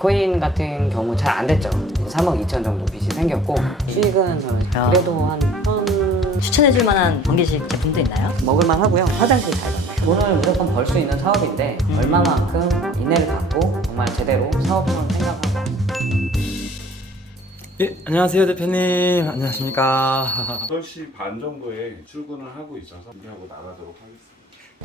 코인 같은 경우 잘 안 됐죠. 3억 2천 정도 빚이 생겼고 수익은 저는 그래도 한 추천해줄 만한 전기식 제품도 있나요? 먹을만 하고요. 화장실 잘 갔네요. 돈을 무조건 벌 수 있는 사업인데 얼마만큼 인내를 갖고 정말 제대로 사업처럼 생각하고. 예, 안녕하세요 대표님. 안녕하십니까. 8시 반 정도에 출근을 하고 있어서 준비하고 나가도록 하겠습니다.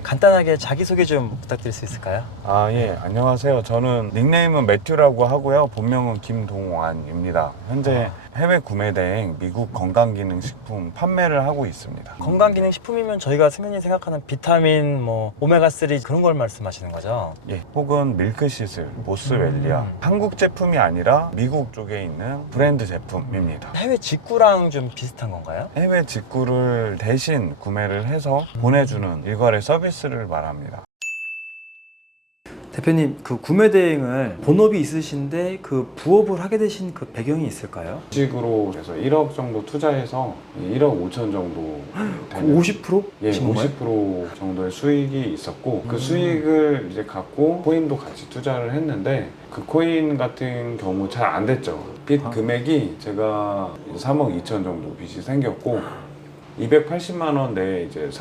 간단하게 자기소개 좀 부탁드릴 수 있을까요? 예, 안녕하세요. 저는 닉네임은 매튜라고 하고요. 본명은 김동완입니다. 현재 해외 구매 대행 미국 건강기능식품 판매를 하고 있습니다. 건강기능식품이면 저희가 승현이 생각하는 비타민, 오메가3 그런 걸 말씀하시는 거죠? 예, 혹은 밀크시슬, 보스웰리아. 한국 제품이 아니라 미국 쪽에 있는 브랜드 제품입니다. 해외 직구랑 좀 비슷한 건가요? 해외 직구를 대신 구매를 해서 보내주는 일괄의 서비스를 말합니다. 대표님, 그 구매 대행을 본업이 있으신데 그 부업을 하게 되신 그 배경이 있을까요? 주식으로 해서 1억 정도 투자해서 1억 5천 정도 되는 50%? 예, 신 건가요? 50% 정도의 수익이 있었고 그 수익을 이제 갖고 코인도 같이 투자를 했는데 그 코인 같은 경우 잘 안 됐죠. 빚 금액이 제가 3억 2천 정도 빚이 생겼고 280만 원 내에 이제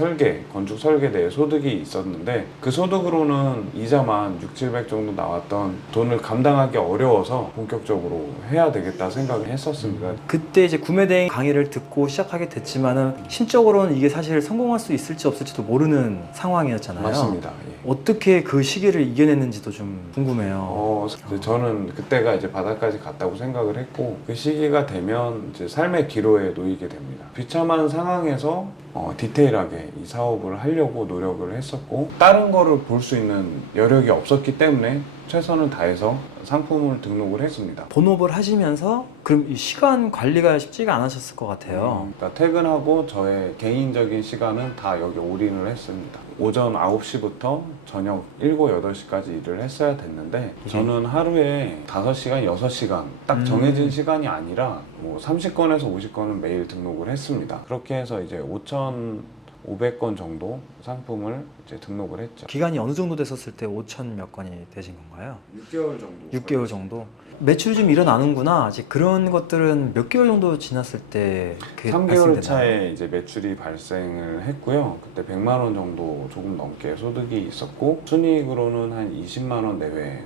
건축 설계 내에 소득이 있었는데 그 소득으로는 이자만 6, 700 정도 나왔던 돈을 감당하기 어려워서 본격적으로 해야 되겠다 생각을 했었습니다. 그때 이제 구매 대행 강의를 듣고 시작하게 됐지만은 심적으로는 이게 사실 성공할 수 있을지 없을지도 모르는 상황이었잖아요. 맞습니다. 예. 어떻게 그 시기를 이겨냈는지도 좀 궁금해요. 저는 그때가 이제 바닥까지 갔다고 생각을 했고 그 시기가 되면 이제 삶의 기로에 놓이게 됩니다. 비참한 상황에서 디테일하게 이 사업을 하려고 노력을 했었고 다른 거를 볼 수 있는 여력이 없었기 때문에 최선을 다해서 상품을 등록을 했습니다. 본업을 하시면서 그럼 이 시간 관리가 쉽지가 않으셨을 것 같아요. 그러니까 퇴근하고 저의 개인적인 시간은 다 여기 올인을 했습니다. 오전 9시부터 저녁 7, 8시까지 일을 했어야 됐는데 저는 하루에 5시간, 6시간 딱 정해진 시간이 아니라 30건에서 50건은 매일 등록을 했습니다. 그렇게 해서 이제 5,500건 정도 상품을 이제 등록을 했죠. 기간이 어느 정도 됐었을 때 5천 몇 건이 되신 건가요? 6개월 정도. 6개월 정도? 매출이 좀 일어나는구나. 아직 그런 것들은 몇 개월 정도 지났을 때 그게 3개월 발생되나요? 차에 이제 매출이 발생을 했고요. 그때 100만 원 정도 조금 넘게 소득이 있었고 순이익으로는 한 20만 원 내외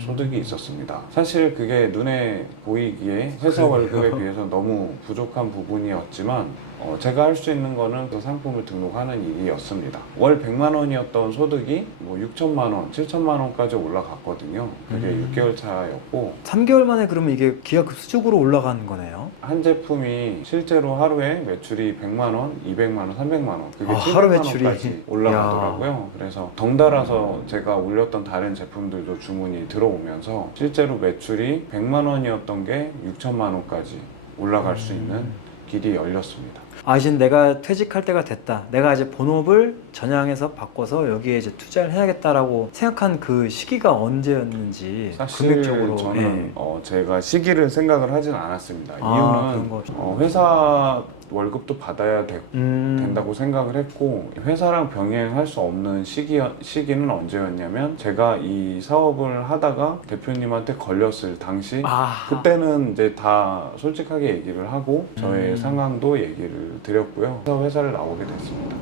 소득이 있었습니다. 사실 그게 눈에 보이기에 회사 월급에 비해서 너무 부족한 부분이었지만 제가 할 수 있는 거는 그 상품을 등록하는 일이었습니다. 월 100만 원이었던 소득이 6천만 원, 7천만 원까지 올라갔거든요. 그게 6개월 차였고 3개월 만에 그러면 이게 기하급수적으로 올라가는 거네요. 한 제품이 실제로 하루에 매출이 100만 원, 200만 원, 300만 원 그게 하루 700만 매출이. 원까지 올라가더라고요. 그래서 덩달아서 제가 올렸던 다른 제품들도 주문이 들어오면서 실제로 매출이 100만 원이었던 게 6천만 원까지 올라갈 수 있는 길이 열렸습니다. 이제 내가 퇴직할 때가 됐다. 내가 이제 본업을 전향해서 바꿔서 여기에 이제 투자를 해야겠다라고 생각한 그 시기가 언제였는지 사실 금액적으로. 저는 제가 시기를 생각을 하진 않았습니다. 그런 거. 이유는 회사 월급도 받아야 된다고 생각을 했고 회사랑 병행할 수 없는 시기는 언제였냐면 제가 이 사업을 하다가 대표님한테 걸렸을 당시 그때는 이제 다 솔직하게 얘기를 하고 저의 상황도 얘기를 드렸고요. 그래서 회사를 나오게 됐습니다.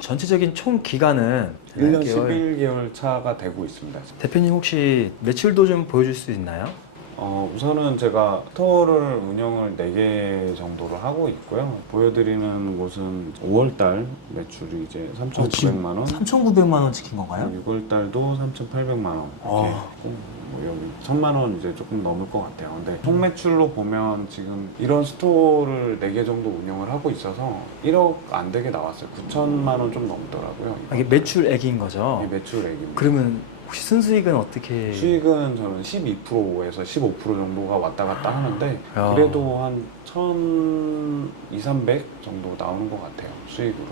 전체적인 총 기간은 1년 11개월 차가 되고 있습니다. 대표님 혹시 매출도 좀 보여줄 수 있나요? 우선은 제가 스토어를 운영을 4개 정도로 하고 있고요. 보여드리는 곳은 5월달 매출이 이제 3,900만 원, 3,900만 원 찍힌 건가요? 6월달도 3,800만 원 이렇게 했고 여기 1,000만 원 이제 조금 넘을 것 같아요. 근데 총 매출로 보면 지금 이런 스토어를 4개 정도 운영을 하고 있어서 1억 안 되게 나왔어요. 9천만 원 좀 넘더라고요. 이게 매출액인 거죠? 이게 매출액입니다. 그러면 혹시 순수익은 어떻게? 수익은 저는 12%에서 15% 정도가 왔다 갔다 하는데 야. 그래도 한 1,200, 300 정도 나오는 것 같아요. 수익으로.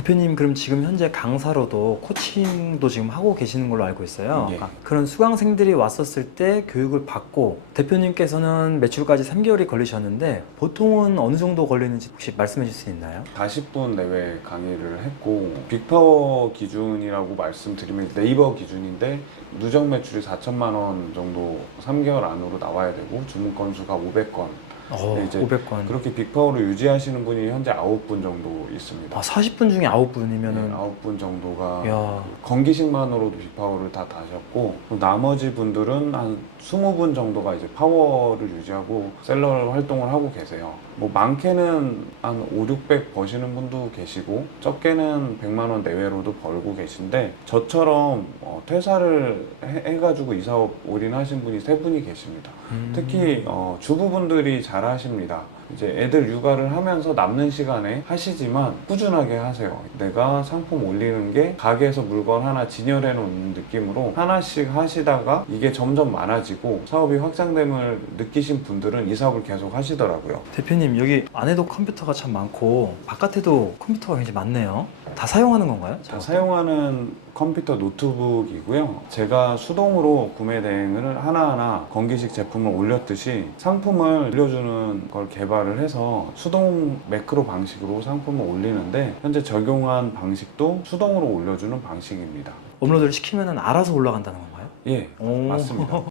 대표님 그럼 지금 현재 강사로도 코칭도 지금 하고 계시는 걸로 알고 있어요. 예. 그런 수강생들이 왔었을 때 교육을 받고 대표님께서는 매출까지 3개월이 걸리셨는데 보통은 어느 정도 걸리는지 혹시 말씀해 주실 수 있나요? 40분 내외 강의를 했고 빅파워 기준이라고 말씀드리면 네이버 기준인데 누적 매출이 4천만 원 정도 3개월 안으로 나와야 되고 주문 건수가 500건. 네, 이제 500건. 그렇게 빅파워를 유지하시는 분이 현재 9분 정도 있습니다. 40분 중에 9분이면은 네, 9분 정도가 야, 건기식만으로도 빅파워를 다 다셨고 나머지 분들은 한 20분 정도가 이제 파워를 유지하고 셀러 활동을 하고 계세요. 뭐 많게는 한 5, 600 버시는 분도 계시고 적게는 100만 원 내외로도 벌고 계신데 저처럼 퇴사를 해가지고 이 사업 올인하신 분이 3분이 계십니다. 특히 주부분들이 잘 하십니다. 이제 애들 육아를 하면서 남는 시간에 하시지만 꾸준하게 하세요. 내가 상품 올리는 게 가게에서 물건 하나 진열해 놓는 느낌으로 하나씩 하시다가 이게 점점 많아지고 사업이 확장됨을 느끼신 분들은 이 사업을 계속 하시더라고요. 대표님 여기 안에도 컴퓨터가 참 많고 바깥에도 컴퓨터가 굉장히 많네요. 다 사용하는 건가요? 다 사용하는 컴퓨터 노트북이고요. 제가 수동으로 구매 대행을 하나하나 건기식 제품을 올렸듯이 상품을 올려주는 걸 개발을 해서 수동 매크로 방식으로 상품을 올리는데 현재 적용한 방식도 수동으로 올려주는 방식입니다. 업로드를 시키면 알아서 올라간다는 건가요? 예, 오. 맞습니다.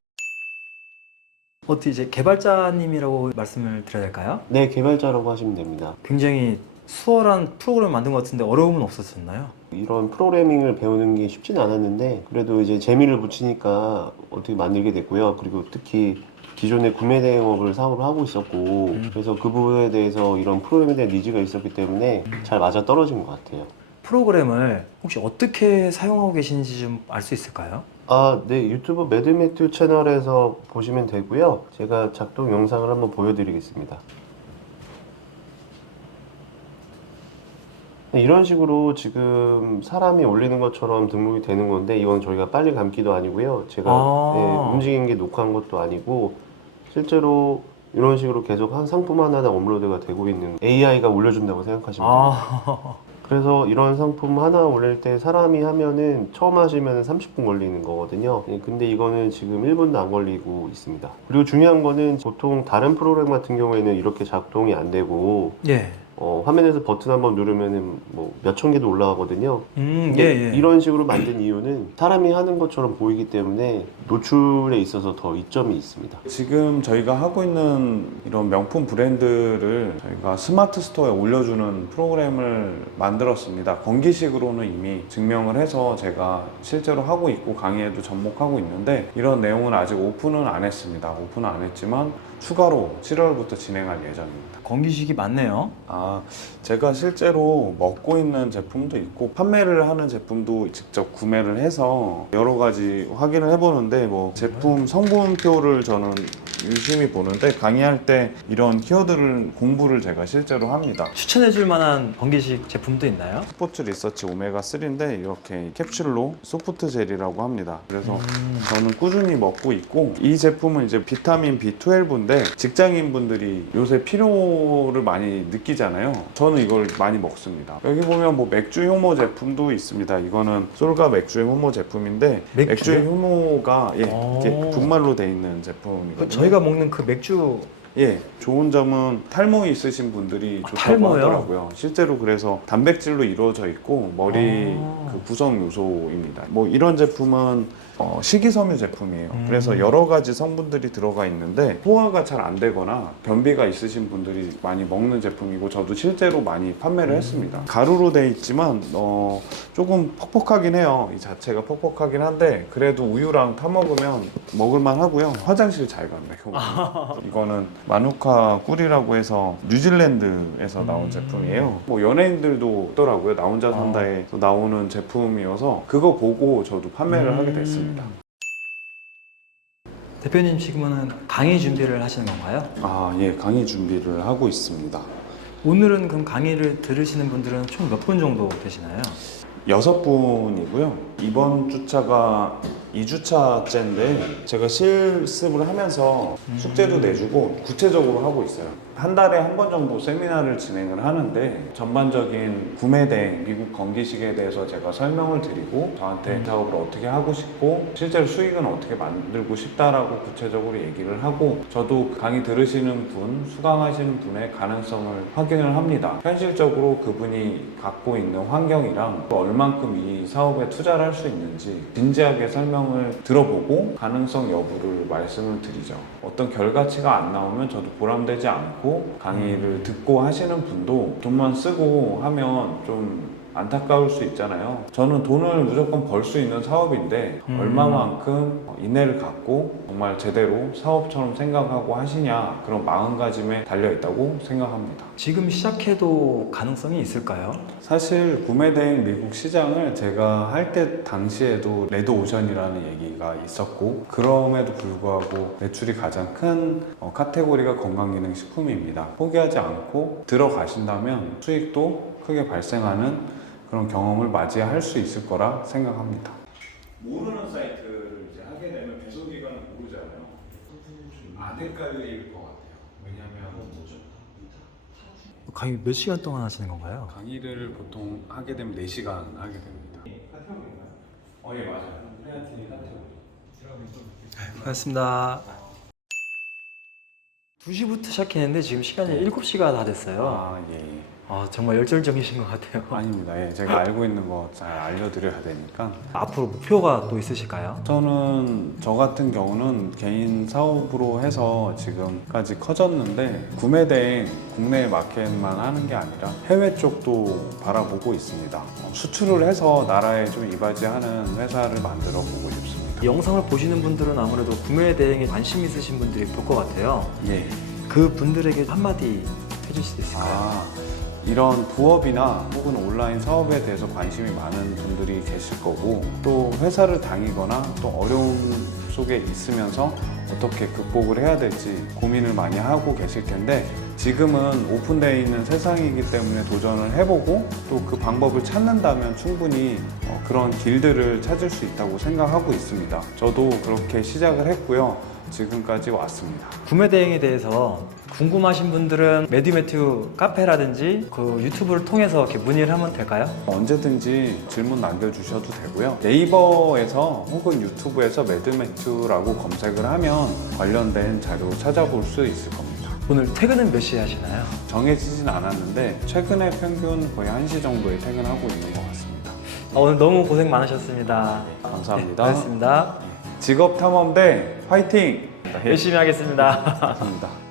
어떻게 이제 개발자님이라고 말씀을 드려야 될까요? 네, 개발자라고 하시면 됩니다. 굉장히 수월한 프로그램을 만든 것 같은데 어려움은 없었었나요? 이런 프로그래밍을 배우는 게 쉽지는 않았는데 그래도 이제 재미를 붙이니까 어떻게 만들게 됐고요. 그리고 특히 기존에 구매 대행업을 사업을 하고 있었고 그래서 그 부분에 대해서 이런 프로그램에 대한 니즈가 있었기 때문에 잘 맞아 떨어진 것 같아요. 프로그램을 혹시 어떻게 사용하고 계신지 좀 알 수 있을까요? 아, 네, 유튜브 매드매튜 채널에서 보시면 되고요. 제가 작동 영상을 한번 보여드리겠습니다. 네, 이런 식으로 지금 사람이 올리는 것처럼 등록이 되는 건데 이건 저희가 빨리 감기도 아니고요. 제가 네, 움직인 게 녹화한 것도 아니고 실제로 이런 식으로 계속 한 상품 하나당 업로드가 되고 있는 AI가 올려준다고 생각하시면 됩니다. 그래서 이런 상품 하나 올릴 때 사람이 하면은 처음 하시면 30분 걸리는 거거든요. 근데 이거는 지금 1분도 안 걸리고 있습니다. 그리고 중요한 거는 보통 다른 프로그램 같은 경우에는 이렇게 작동이 안 되고 예. 화면에서 버튼 한번 누르면은 뭐 몇천 개도 올라가거든요. 예. 이런 식으로 만든 이유는 사람이 하는 것처럼 보이기 때문에 노출에 있어서 더 이점이 있습니다. 지금 저희가 하고 있는 이런 명품 브랜드를 저희가 스마트 스토어에 올려주는 프로그램을 만들었습니다. 건기식으로는 이미 증명을 해서 제가 실제로 하고 있고 강의에도 접목하고 있는데 이런 내용은 아직 오픈은 안 했습니다. 오픈은 안 했지만 추가로 7월부터 진행할 예정입니다. 건기식이 많네요. 제가 실제로 먹고 있는 제품도 있고 판매를 하는 제품도 직접 구매를 해서 여러 가지 확인을 해보는데 뭐 제품 성분표를 저는 유심히 보는데 강의할 때 이런 키워드를 공부를 제가 실제로 합니다. 추천해줄 만한 건기식 제품도 있나요? 스포츠 리서치 오메가3인데 이렇게 캡슐로 소프트 젤이라고 합니다. 그래서 저는 꾸준히 먹고 있고 이 제품은 이제 비타민 B12인데 직장인분들이 요새 피로를 많이 느끼잖아요. 저는 이걸 많이 먹습니다. 여기 보면 뭐 맥주 효모 제품도 있습니다. 이거는 솔가 맥주의 효모 제품인데 맥주의 효모가 이렇게 분말로 돼 있는 제품이거든요. 저희가 먹는 그 맥주 예, 좋은 점은 탈모 있으신 분들이 좋다고 탈모요? 하더라고요. 실제로 그래서 단백질로 이루어져 있고 머리 그 구성 요소입니다. 뭐 이런 제품은 식이섬유 제품이에요. 그래서 여러 가지 성분들이 들어가 있는데 소화가 잘 안 되거나 변비가 있으신 분들이 많이 먹는 제품이고 저도 실제로 많이 판매를 했습니다. 가루로 돼 있지만 조금 퍽퍽하긴 해요. 이 자체가 퍽퍽하긴 한데 그래도 우유랑 타 먹으면 먹을만 하고요. 화장실 잘 가요. 이거는 마누카 꿀이라고 해서 뉴질랜드에서 나온 제품이에요. 뭐 연예인들도 있더라고요. 나 혼자 산다에 나오는 제품이어서 그거 보고 저도 판매를 하게 됐습니다. 대표님 지금은 강의 준비를 하시는 건가요? 예, 강의 준비를 하고 있습니다. 오늘은 그럼 강의를 들으시는 분들은 총 몇 분 정도 되시나요? 6분이고요. 이번 주차가 2주차째인데 제가 실습을 하면서 숙제도 내주고 구체적으로 하고 있어요. 한 달에 한 번 정도 세미나를 진행을 하는데 전반적인 구매 대행, 미국 건기식에 대해서 제가 설명을 드리고 저한테 사업을 어떻게 하고 싶고 실제로 수익은 어떻게 만들고 싶다라고 구체적으로 얘기를 하고 저도 강의 들으시는 분, 수강하시는 분의 가능성을 확인을 합니다. 현실적으로 그분이 갖고 있는 환경이랑 또 얼만큼 이 사업에 투자를 할 수 있는지 진지하게 설명을 들어보고 가능성 여부를 말씀을 드리죠. 어떤 결과치가 안 나오면 저도 보람되지 않고 강의를 듣고 하시는 분도 돈만 쓰고 하면 좀 안타까울 수 있잖아요. 저는 돈을 무조건 벌 수 있는 사업인데 얼마만큼 인내를 갖고 정말 제대로 사업처럼 생각하고 하시냐 그런 마음가짐에 달려있다고 생각합니다. 지금 시작해도 가능성이 있을까요? 사실 구매대행 미국 시장을 제가 할 때 당시에도 레드오션이라는 얘기가 있었고 그럼에도 불구하고 매출이 가장 큰 카테고리가 건강기능식품입니다. 포기하지 않고 들어가신다면 수익도 크게 발생하는 그런 경험을 맞이할 수 있을 거라 생각합니다. 모르는 사이트를 이제 하게 되면 배송 기간은 모르잖아요. 안 헷갈릴 것 같아요. 왜냐하면 강의 몇 시간 동안 하시는 건가요? 강의를 보통 하게 되면 4시간 하게 됩니다. 카테고리인가요? 예 맞아요. 크레아틴이 카테고리. 고맙습니다. 2시부터 시작했는데 지금 시간이 7시가 다 됐어요. 아 예. 정말 열정적이신 것 같아요. 아닙니다. 예, 제가 알고 있는 거 잘 알려드려야 되니까. 앞으로 목표가 또 있으실까요? 저는 저 같은 경우는 개인 사업으로 해서 지금까지 커졌는데 구매대행 국내 마켓만 하는 게 아니라 해외 쪽도 바라보고 있습니다. 수출을 해서 나라에 좀 이바지하는 회사를 만들어 보고 싶습니다. 이 영상을 보시는 분들은 아무래도 구매 대행에 관심 있으신 분들이 볼 것 같아요. 예. 그 분들에게 한마디 해줄 수 있을까요? 이런 부업이나 혹은 온라인 사업에 대해서 관심이 많은 분들이 계실 거고 또 회사를 다니거나 또 어려움 속에 있으면서 어떻게 극복을 해야 될지 고민을 많이 하고 계실 텐데 지금은 오픈되어 있는 세상이기 때문에 도전을 해보고 또 그 방법을 찾는다면 충분히 그런 길들을 찾을 수 있다고 생각하고 있습니다. 저도 그렇게 시작을 했고요. 지금까지 왔습니다. 구매 대행에 대해서 궁금하신 분들은 매튜 카페라든지 그 유튜브를 통해서 이렇게 문의를 하면 될까요? 언제든지 질문 남겨주셔도 되고요. 네이버에서 혹은 유튜브에서 매튜라고 검색을 하면 관련된 자료 찾아볼 수 있을 겁니다. 오늘 퇴근은 몇 시에 하시나요? 정해지진 않았는데 최근에 평균 거의 1시 정도에 퇴근하고 있는 것 같습니다. 오늘 너무 고생 많으셨습니다. 감사합니다. 고맙습니다. 직업탐험대 화이팅! 열심히 하겠습니다. 감사합니다.